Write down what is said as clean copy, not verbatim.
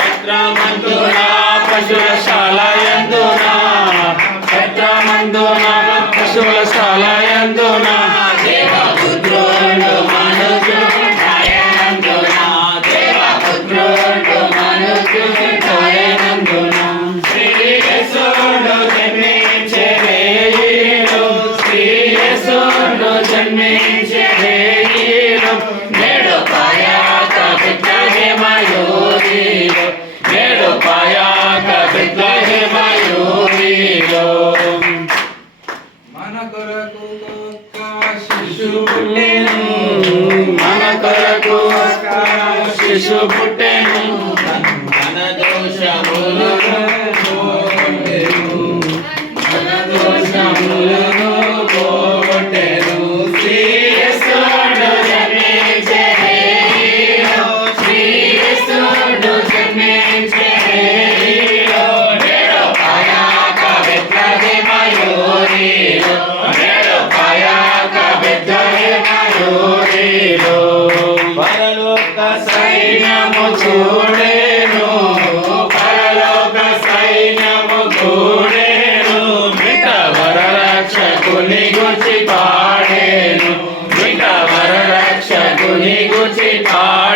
క్షేత్రమందున పశువులశాలయందున క్షేత్రమందున పశువులశాలయందున దేవపుత్రుడు మనుజుడు ఆయనందున దేవపుత్రుడు మనుజుడు ఆయనందున శ్రీయేసుడు జన్మించే వేళలో శ్రీయేసుడు జన్మించే వేళలో నేడు పాయాక బెత్లెహేమయోనిలో నేడు పాయాక బెత్లెహేమయోనిలో మన కొరకు ఒక శిశువు పుట్టెను మన కొరకు ఒక శిశువు పుట్టెను మన దోషములను పోగొట్టెను మన దోషములను పోగొట్టెను శ్రీయేసుడు జన్మించే వేళలో శ్రీయేసుడు జన్మించే వేళలో నేడు పాయాక బెత్లెహేమయోనిలో నేడు పాయాక బెత్లెహేమయోనిలో పరలోక సైన్యము చూడెను పరలోక సైన్యము చూడెను మిట వరరక్షకుని గురించి పాడెను మిట వరరక్షకుని గురించి పాడెను